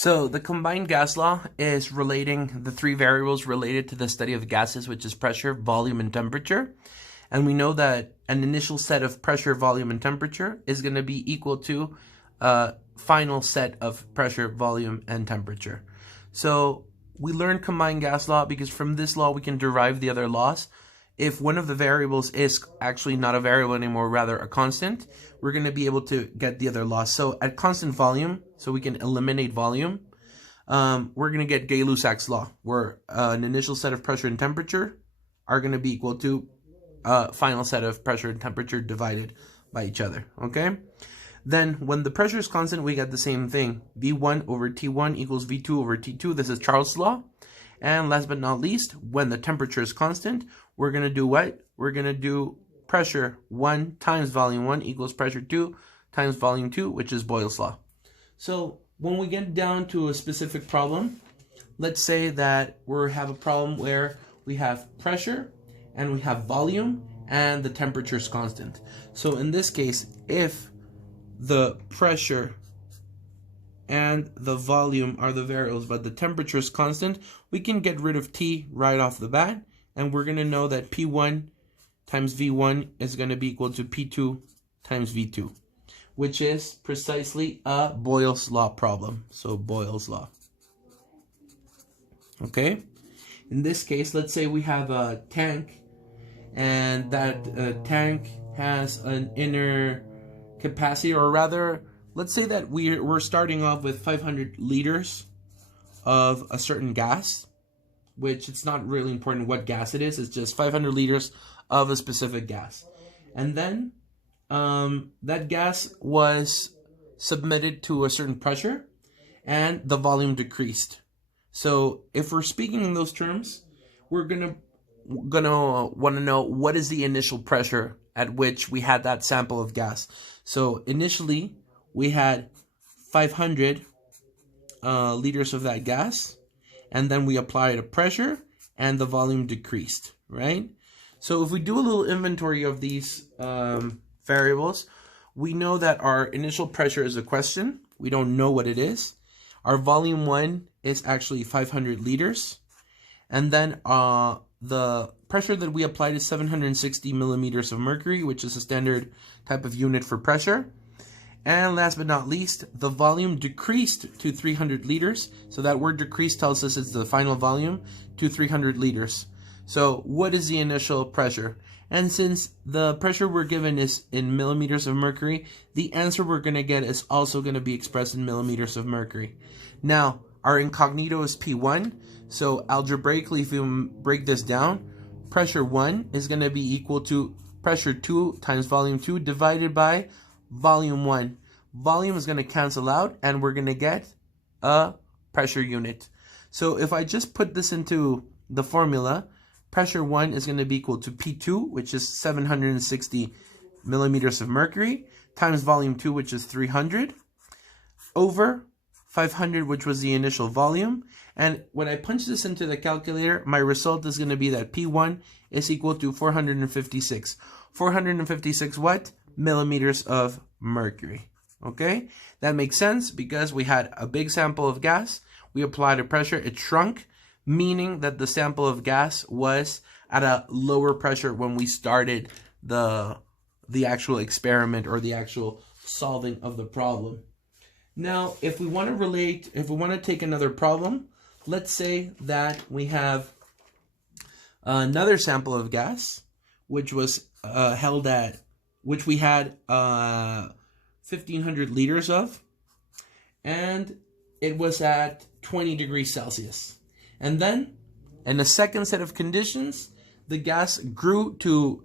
So the combined gas law is relating the three variables related to the study of gases, which is pressure, volume, and temperature. And we know that an initial set of pressure, volume, and temperature is going to be equal to a final set of pressure, volume, and temperature. So we learned combined gas law because from this law we can derive the other laws. If one of the variables is actually not a variable anymore, rather a constant, we're going to be able to get the other laws. So at constant volume, so we can eliminate volume, we're going to get Gay-Lussac's law, where an initial set of pressure and temperature are going to be equal to a final set of pressure and temperature divided by each other, okay? Then when the pressure is constant, we get the same thing. V1 over T1 equals V2 over T2. This is Charles' law. And last but not least, when the temperature is constant, we're going to do what? We're going to do pressure 1 times volume 1 equals pressure 2 times volume 2, which is Boyle's law. So when we get down to a specific problem, let's say that we have a problem where we have pressure and we have volume and the temperature is constant. So in this case, if the pressure and the volume are the variables, but the temperature is constant, we can get rid of T right off the bat, and we're going to know that P1 times V1 is going to be equal to P2 times V2, which is precisely a Boyle's law problem. So Boyle's law. Okay? In this case, let's say we have a tank, and that tank has an inner capacity, or rather, let's say that we're starting off with 500 liters of a certain gas, which it's not really important what gas it is. It's just 500 liters of a specific gas. And then that gas was submitted to a certain pressure and the volume decreased. So if we're speaking in those terms, we're gonna want to know what is the initial pressure at which we had that sample of gas. So initially we had 500 liters of that gas, and then we applied a pressure and the volume decreased, right? So if we do a little inventory of these variables, we know that our initial pressure is a question. We don't know what it is. Our volume 1 is actually 500 liters. And then the pressure that we applied is 760 millimeters of mercury, which is a standard type of unit for pressure. And last but not least, the volume decreased to 300 liters. So that word decreased tells us it's the final volume to 300 liters. So what is the initial pressure? And since the pressure we're given is in millimeters of mercury, the answer we're going to get is also going to be expressed in millimeters of mercury. Now, our incognito is P1. So algebraically, if we break this down, pressure 1 is going to be equal to pressure 2 times volume 2 divided by volume 1. Volume is going to cancel out, and we're going to get a pressure unit. So if I just put this into the formula, pressure 1 is going to be equal to P2, which is 760 millimeters of mercury, times volume 2, which is 300, over 500, which was the initial volume. And when I punch this into the calculator, my result is going to be that P1 is equal to 456. 456 what? Millimeters of mercury. Okay? That makes sense because we had a big sample of gas. We applied a pressure. It shrunk, meaning that the sample of gas was at a lower pressure when we started the actual experiment or the actual solving of the problem. Now, if we want to take another problem, let's say that we have another sample of gas, which was which we had 1,500 liters of, and it was at 20 degrees Celsius. And then, in a second set of conditions, the gas grew to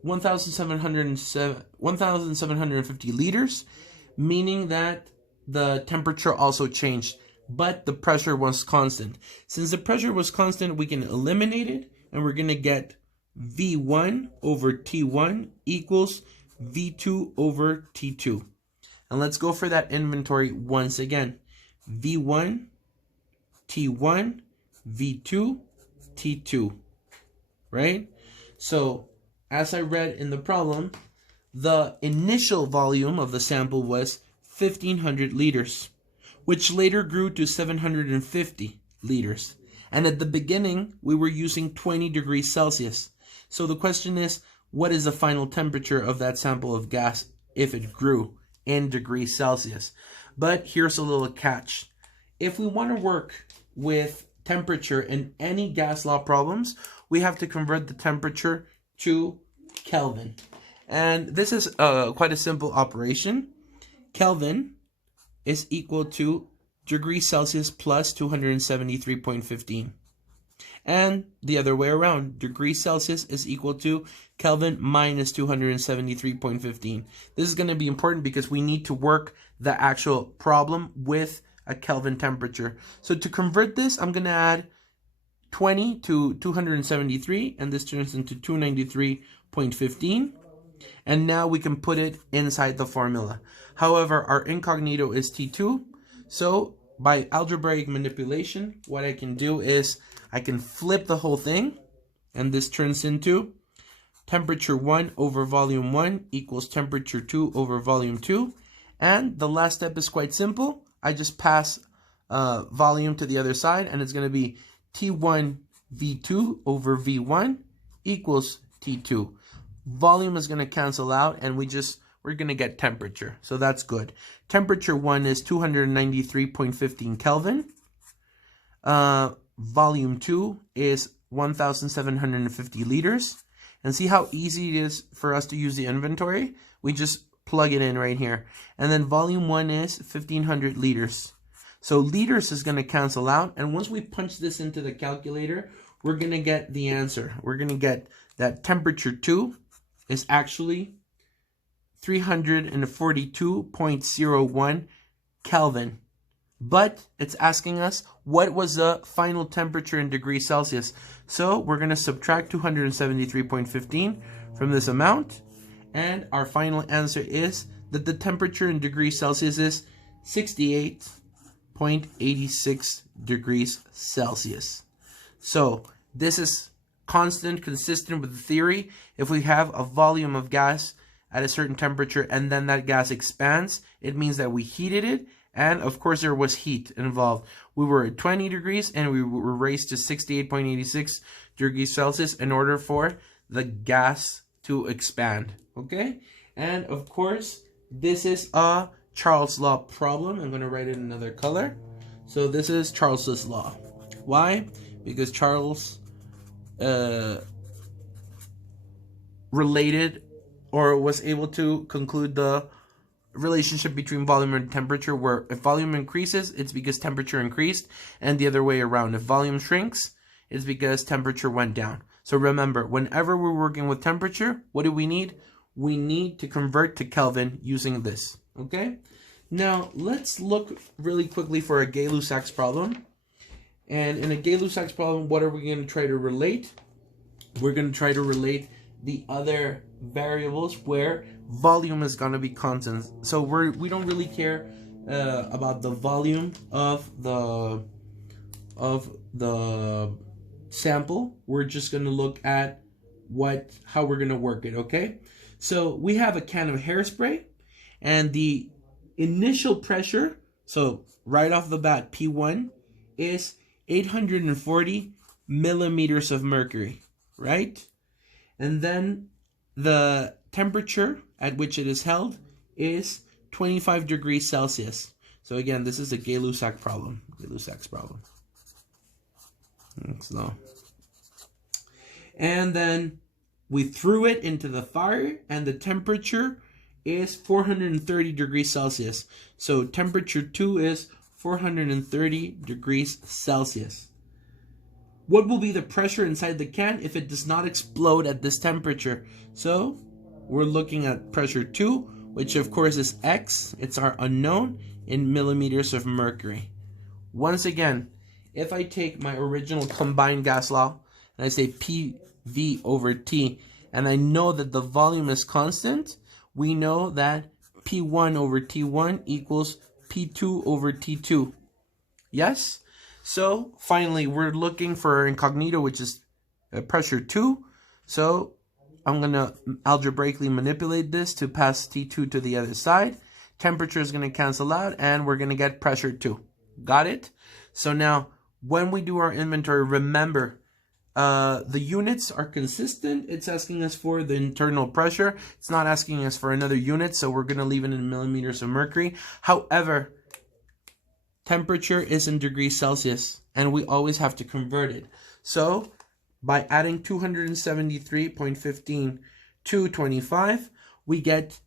1,750 liters, meaning that the temperature also changed, but the pressure was constant. Since the pressure was constant, we can eliminate it, and we're going to get V1 over T1 equals V2 over T2. And let's go for that inventory once again. V1, T1, V2, T2, right? So, as I read in the problem, the initial volume of the sample was 1,500 liters. which later grew to 750 liters. And at the beginning, we were using 20 degrees Celsius. So the question is, what is the final temperature of that sample of gas if it grew in degrees Celsius? But here's a little catch. If we want to work with temperature in any gas law problems, we have to convert the temperature to Kelvin. And this is quite a simple operation. Kelvin is equal to degrees Celsius plus 273.15. And the other way around, degrees Celsius is equal to Kelvin minus 273.15. This is going to be important because we need to work the actual problem with a Kelvin temperature. So to convert this, I'm going to add 20 to 273, and this turns into 293.15. And now we can put it inside the formula. However, our incognito is T2, so by algebraic manipulation, what I can do is I can flip the whole thing, and this turns into temperature 1 over volume 1 equals temperature 2 over volume 2. And the last step is quite simple. I just pass volume to the other side, and it's going to be T1 V2 over V1 equals T2. Volume is going to cancel out, and we're going to get temperature. So that's good. Temperature 1 is 293.15 Kelvin. Volume 2 is 1,750 liters. And see how easy it is for us to use the inventory? We just plug it in right here. And then volume 1 is 1,500 liters. So liters is going to cancel out. And once we punch this into the calculator, we're going to get the answer. We're going to get that temperature 2 is actually 342.01 Kelvin. But it's asking us what was the final temperature in degrees Celsius. So we're going to subtract 273.15 from this amount. And our final answer is that the temperature in degrees Celsius is 68.86 degrees Celsius. So this is constant, consistent with the theory. If we have a volume of gas at a certain temperature and then that gas expands, it means that we heated it, and of course there was heat involved. We were at 20 degrees and we were raised to 68.86 degrees Celsius in order for the gas to expand. Okay? And of course, this is a Charles' law problem. I'm going to write it in another color. So this is Charles's law. Why? Because Charles related or was able to conclude the relationship between volume and temperature, where if volume increases, it's because temperature increased, and the other way around. If volume shrinks, it's because temperature went down. So remember, whenever we're working with temperature, what do we need? We need to convert to Kelvin using this. Okay? Now, let's look really quickly for a Gay-Lussac's problem. And in a Gay-Lussac problem, what are we going to try to relate? We're going to try to relate the other variables where volume is going to be constant. So we don't really care about the volume of the sample. We're just going to look at how we're going to work it, okay? So we have a can of hairspray, and the initial pressure, so right off the bat, P1 is 840 millimeters of mercury, right? And then the temperature at which it is held is 25 degrees Celsius. So again, this is a Gay-Lussac problem. Gay-Lussac's problem. Slow. And then we threw it into the fire, and the temperature is 430 degrees Celsius. So temperature 2 is 430 degrees Celsius. What will be the pressure inside the can if it does not explode at this temperature? So we're looking at pressure 2, which of course is X. It's our unknown in millimeters of mercury. Once again, if I take my original combined gas law and I say PV over T, and I know that the volume is constant, we know that P1 over T1 equals P2 over T2. Yes? So finally, we're looking for our incognito, which is pressure 2. So I'm going to algebraically manipulate this to pass T2 to the other side. Temperature is going to cancel out, and we're going to get pressure 2. Got it? So now, when we do our inventory, remember, the units are consistent. It's asking us for the internal pressure. It's not asking us for another unit, so we're going to leave it in millimeters of mercury. However, temperature is in degrees Celsius, and we always have to convert it. So, by adding 273.15 to 25, we get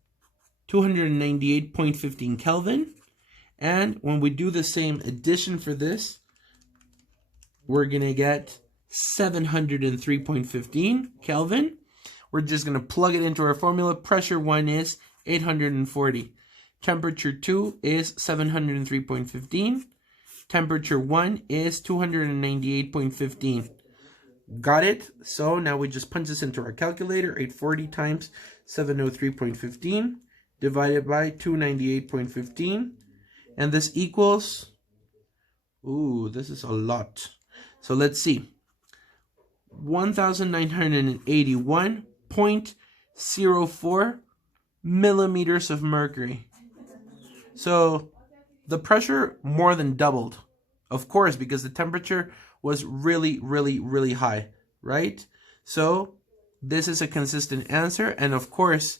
298.15 Kelvin. And when we do the same addition for this, we're going to get 703.15 Kelvin. We're just going to plug it into our formula. Pressure 1 is 840. Temperature 2 is 703.15. Temperature 1 is 298.15. Got it? So now we just punch this into our calculator. 840 times 703.15 divided by 298.15. And this equals, ooh, this is a lot. So let's see. 1,981.04 millimeters of mercury. So the pressure more than doubled, of course, because the temperature was really, really, really high, right? So this is a consistent answer. And of course,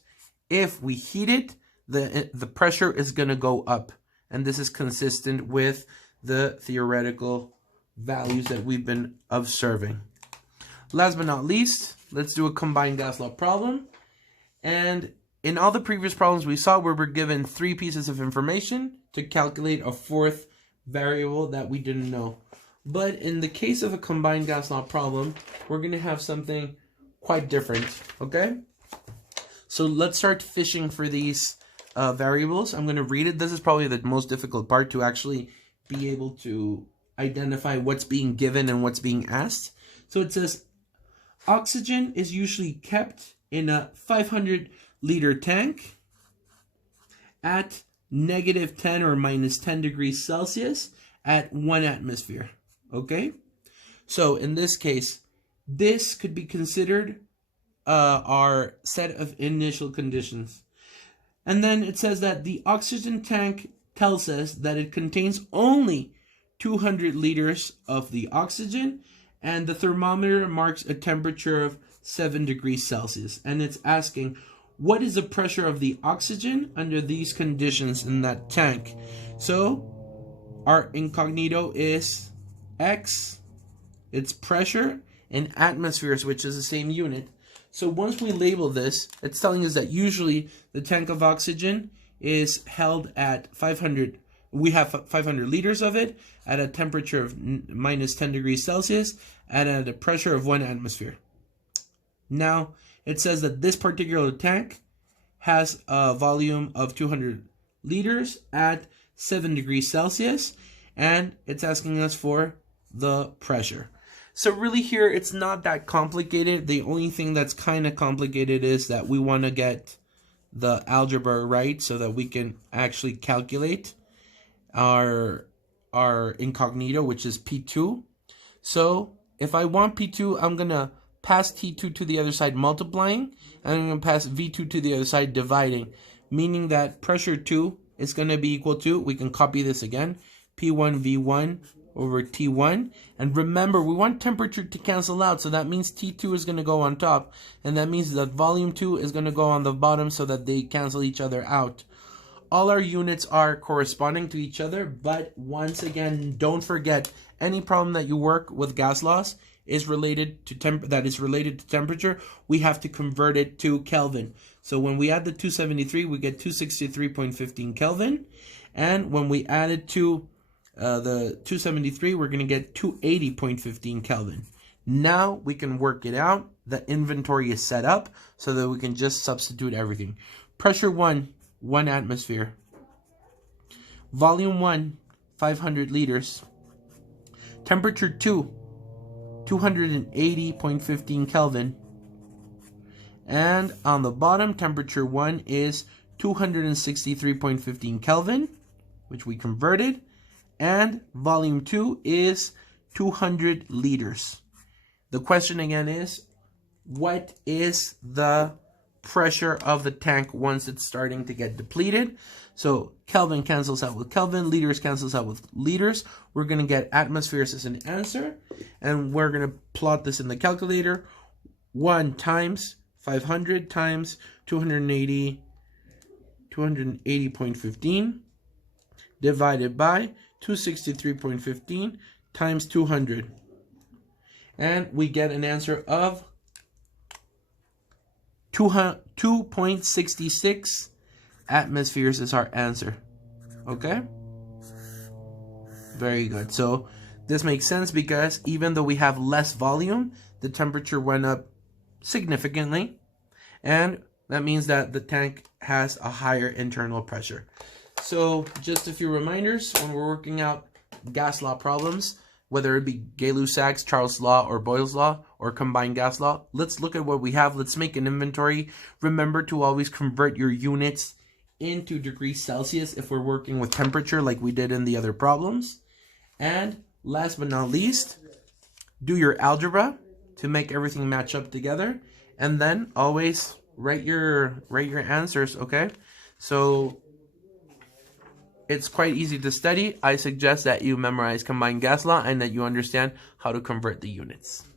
if we heat it, the pressure is going to go up. And this is consistent with the theoretical values that we've been observing. Last but not least, let's do a combined gas law problem. And in all the previous problems we saw, we were given 3 pieces of information to calculate a 4th variable that we didn't know. But in the case of a combined gas law problem, we're going to have something quite different, okay? So let's start fishing for these variables. I'm going to read it. This is probably the most difficult part, to actually be able to identify what's being given and what's being asked. So it says, oxygen is usually kept in a 500-liter tank at -10 or -10 degrees Celsius at 1 atmosphere. Okay? So in this case, this could be considered our set of initial conditions. And then it says that the oxygen tank tells us that it contains only 200 liters of the oxygen, and the thermometer marks a temperature of 7 degrees Celsius. And it's asking, what is the pressure of the oxygen under these conditions in that tank? So our incognito is X, its pressure, in atmospheres, which is the same unit. So once we label this, it's telling us that usually the tank of oxygen is held at 500. We have 500 liters of it at a temperature of -10 degrees Celsius and at a pressure of 1 atmosphere. Now, it says that this particular tank has a volume of 200 liters at 7 degrees Celsius, and it's asking us for the pressure. So really here, it's not that complicated. The only thing that's kind of complicated is that we want to get the algebra right so that we can actually calculate our incognito, which is P2. So if I want P2, I'm going to pass T2 to the other side multiplying, and I'm going to pass V2 to the other side dividing, meaning that pressure 2 is going to be equal to, we can copy this again, P1 V1 over T1. And remember, we want temperature to cancel out, so that means T2 is going to go on top, and that means that volume 2 is going to go on the bottom so that they cancel each other out. All our units are corresponding to each other, but once again, don't forget, any problem that you work with gas laws is related to temperature. We have to convert it to Kelvin. So when we add the 273, we get 263.15 Kelvin, and when we add it to the 273, we're going to get 280.15 Kelvin. Now we can work it out. The inventory is set up so that we can just substitute everything. Pressure 1, 1 atmosphere. Volume 1, 500 liters. Temperature 2, 280.15 Kelvin. And on the bottom, temperature 1 is 263.15 Kelvin, which we converted. And volume 2 is 200 liters. The question again is, what is the pressure of the tank once it's starting to get depleted. So Kelvin cancels out with Kelvin, liters cancels out with liters. We're going to get atmospheres as an answer, and we're going to plot this in the calculator. 1 times 500 times 280.15 divided by 263.15 times 200. And we get an answer of 2.66 atmospheres is our answer. Okay? Very good. So this makes sense because even though we have less volume, the temperature went up significantly. And that means that the tank has a higher internal pressure. So just a few reminders when we're working out gas law problems, whether it be Gay-Lussac's, Charles' law, or Boyle's law, or combined gas law. Let's look at what we have. Let's make an inventory. Remember to always convert your units into degrees Celsius if we're working with temperature like we did in the other problems. And last but not least, do your algebra to make everything match up together. And then always write your answers, okay? So it's quite easy to study. I suggest that you memorize combined gas law and that you understand how to convert the units.